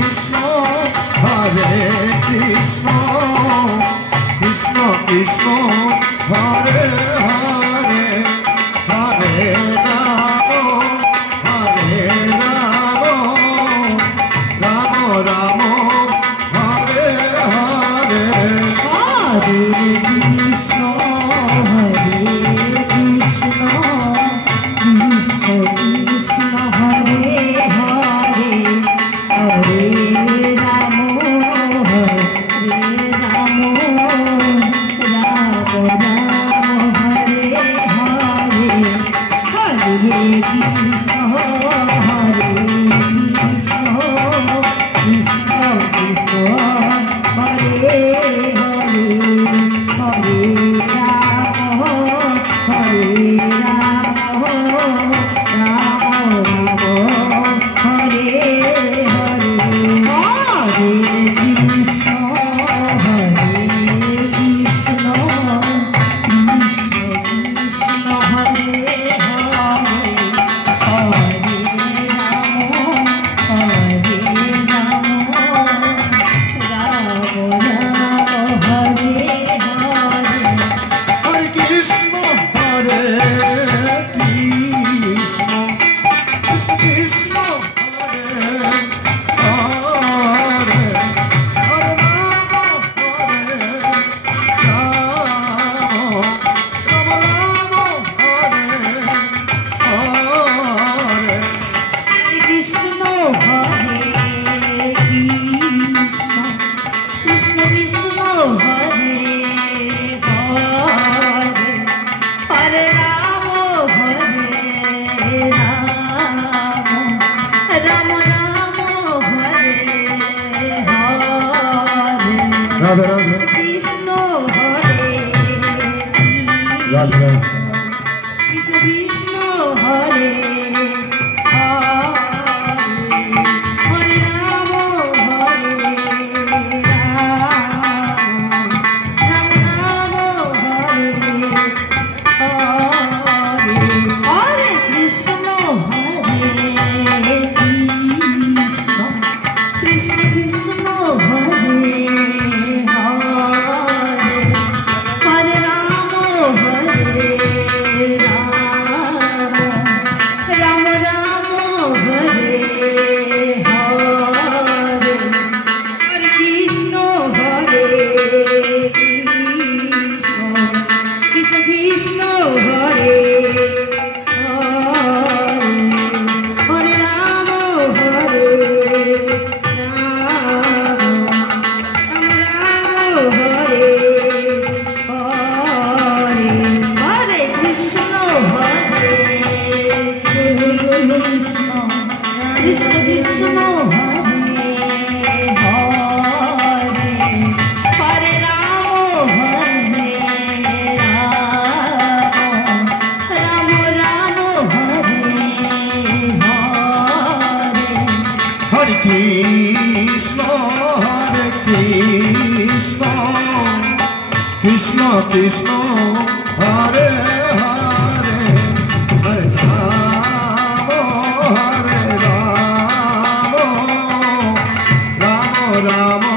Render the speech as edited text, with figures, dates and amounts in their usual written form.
Krishna Hare Krishna Krishna Krishna Hare Hare Hare Ram Hare Ram Ram Ram Hare Hare Hare Krishna Krishna Krishna Hare Hare Hare Ram Ram Ram Hare Hare Hare Krishna Hare Krishna Krishna Krishna Hare Hare Hare Ram Ram Hare Hare Hare Krishna Hare Krishna Krishna Hare Hare Hare Ram Ram Hare Hare Hare Krishna Hare Krishna Krishna Krishna Hare Hare Hare Ram Hare Ram Ram Ram Hare Hare Krishna Hare Krishna Krishna Krishna Hare Hare Hare Ram Hare Ram Ram Ram Hare Hare Radhe Radhe Krishna Hare Radhe Radhe Krishna Krishna Hare Hare Ram Hare Ram Hare Hare Krishna Hare Krishna Krishna Krishna Hare Hare Ram Hare Ram Ram Hare Hare Hare Krishna Hare Krishna Krishna Krishna Hare Hare Ram Hare Ram Ram Hare Hare Hare Krishna Hare Krishna Krishna Krishna Hare Hare Hare Ram Hare Ram Ram Hare Hare Hare Krishna Hare Krishna Krishna Krishna Hare Hare Hare Ram Ram Ram